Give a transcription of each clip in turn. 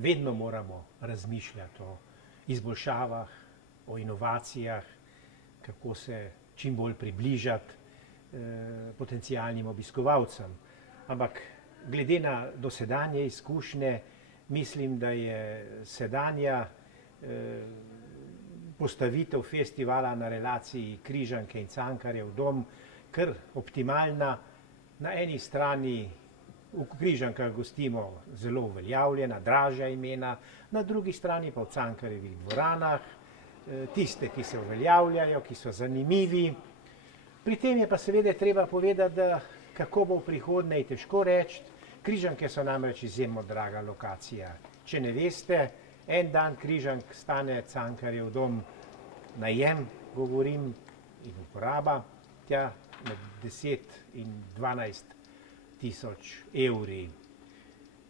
vedno moramo razmišljati o izboljšavah, o inovacijah, kako se čim bolj približati potencialnim obiskovalcem. Ampak glede na dosedanje izkušnje, mislim, da je sedanja postavitev festivala na relaciji Križanke in Cankarjev dom kar optimalna. Na eni strani v Križankah gostimo zelo uveljavljena, dražja imena, na drugi strani pa v Cankarjevih dvoranah tiste, ki se uveljavljajo, ki so zanimivi. Pri tem je pa seveda treba povedati, da kako bo v prihodnje, je težko reči. Križanke so namreč izjemno draga lokacija. Če ne veste, en dan Križank stane Cankarjev dom najem, govorim, in uporaba, tja med 10 in 12 tisoč evri.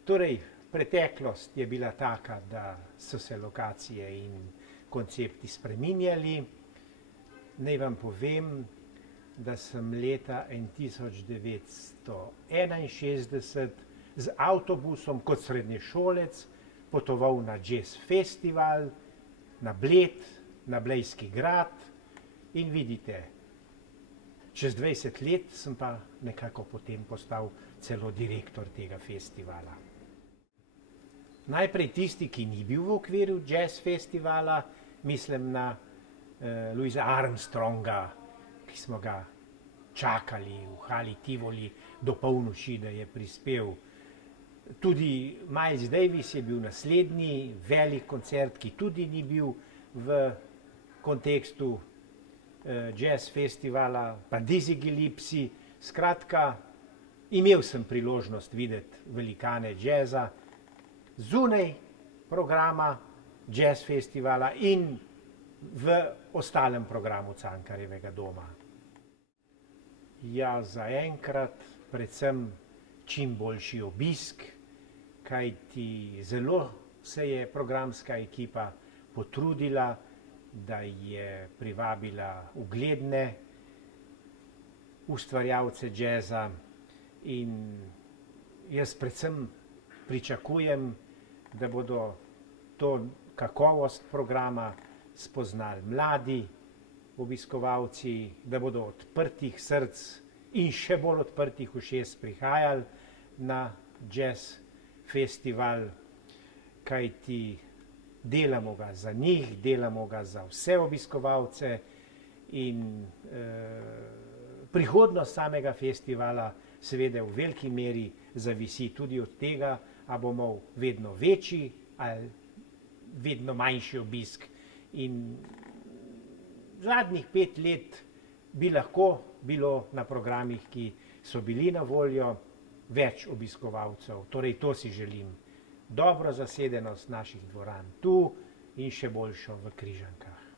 Torej, preteklost je bila taka, da so se lokacije in koncepti spreminjali. Naj vam povem, da sem leta 1961 z avtobusom kot srednješolec potoval na jazz festival, na Bled, na Blejski grad in vidite, čez 20 let sem pa nekako potem postal celo direktor tega festivala. Najprej tisti, ki ni bil v okviru jazz festivala, mislim na Louisa Armstronga, ki smo ga čakali v hali Tivoli do polnoči, da je prispel. Tudi Miles Davis je bil naslednji velik koncert, ki tudi ni bil v kontekstu jazz festivala, pa Dizzy Gillespie. Skratka, imel sem priložnost videti velikane jazza zunaj programa jazz festivala in v ostalem programu Cankarjevega doma. Ja, zaenkrat predvsem čim boljši obisk, kajti zelo se je programska ekipa potrudila, da je privabila ugledne ustvarjalce jazza in jaz predvsem pričakujem, da bodo to kakovost programa spoznali mladi obiskovalci, da bodo odprtih src in še bolj odprtih ušes prihajali na jazz festival, kajti delamo ga za njih, delamo ga za vse obiskovalce in prihodnost samega festivala seveda v veliki meri zavisi tudi od tega, a bomo vedno večji ali vedno manjši obisk. In zadnjih 5 let bi lahko bilo na programih, ki so bili na voljo, več obiskovalcev. Torej, to si želim. Dobro zasedenost naših dvoran tu in še boljšo v Križankah.